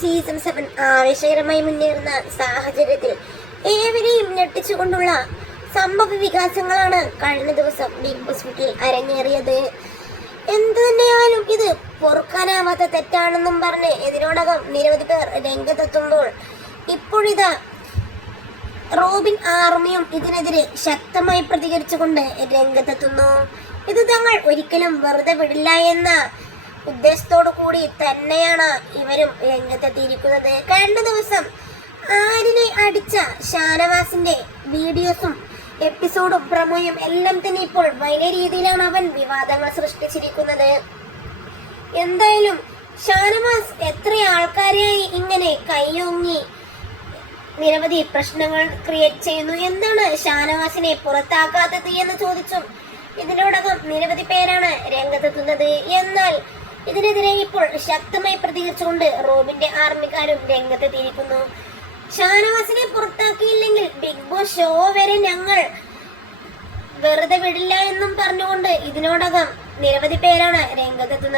Season seven ആവേശകരമായി മുന്നേറുന്ന സാഹചര്യത്തിൽ ഏവരെയും ഞെട്ടിച്ചുകൊണ്ടുള്ള സംഭവ വികാസങ്ങളാണ് കഴിഞ്ഞ ദിവസം ബിഗ് ബോസ് വീട്ടിൽ അരങ്ങേറിയത്. എന്തു തന്നെയായാലും ഇത് പൊറുക്കാനാവാത്ത തെറ്റാണെന്നും പറഞ്ഞ് ഇതിനോടകം നിരവധി പേർ രംഗത്തെത്തുമ്പോൾ ഇപ്പോഴിതാ റോബിൻ ആർമിയും ഇതിനെതിരെ ശക്തമായി പ്രതികരിച്ചുകൊണ്ട് രംഗത്തെത്തുന്നു. ഇത് തങ്ങൾ ഒരിക്കലും വെറുതെ വിടില്ല എന്ന ഉദ്ദേശത്തോടു കൂടി തന്നെയാണ് ഇവരും രംഗത്തെത്തിയിരിക്കുന്നത്. കഴിഞ്ഞ ദിവസം ആരിനെ അടിച്ച ഷാനവാസിന്റെ വീഡിയോസും എപ്പിസോഡും പ്രമോയും എല്ലാം തന്നെ ഇപ്പോൾ വലിയ രീതിയിലാണ് അവൻ വിവാദങ്ങൾ സൃഷ്ടിച്ചിരിക്കുന്നത്. എന്തായാലും ഷാനവാസ് എത്ര ആൾക്കാരെയായി ഇങ്ങനെ കൈയൊങ്ങി നിരവധി പ്രശ്നങ്ങൾ ക്രിയേറ്റ് ചെയ്യുന്നു? എന്താണ് ഷാനവാസിനെ പുറത്താക്കാത്തത് എന്ന് ചോദിച്ചും ഇതിനോടകം നിരവധി പേരാണ് രംഗത്തെത്തുന്നത്. എന്നാൽ ഇതിനെതിരെ ഇപ്പോൾ ശക്തമായി പ്രതികരിച്ചുകൊണ്ട് റോബിന്റെ ആർമിക്കാരും രംഗത്തെത്തിയിരിക്കുന്നു. ഷാനവാസിനെ പുറത്താക്കിയില്ലെങ്കിൽ ബിഗ് ബോസ് ഷോ വരെ ഞങ്ങൾ വെറുതെ വിടില്ല എന്നും പറഞ്ഞുകൊണ്ട് ഇതിനോടകം നിരവധി പേരാണ് രംഗത്തെത്തുന്നത്.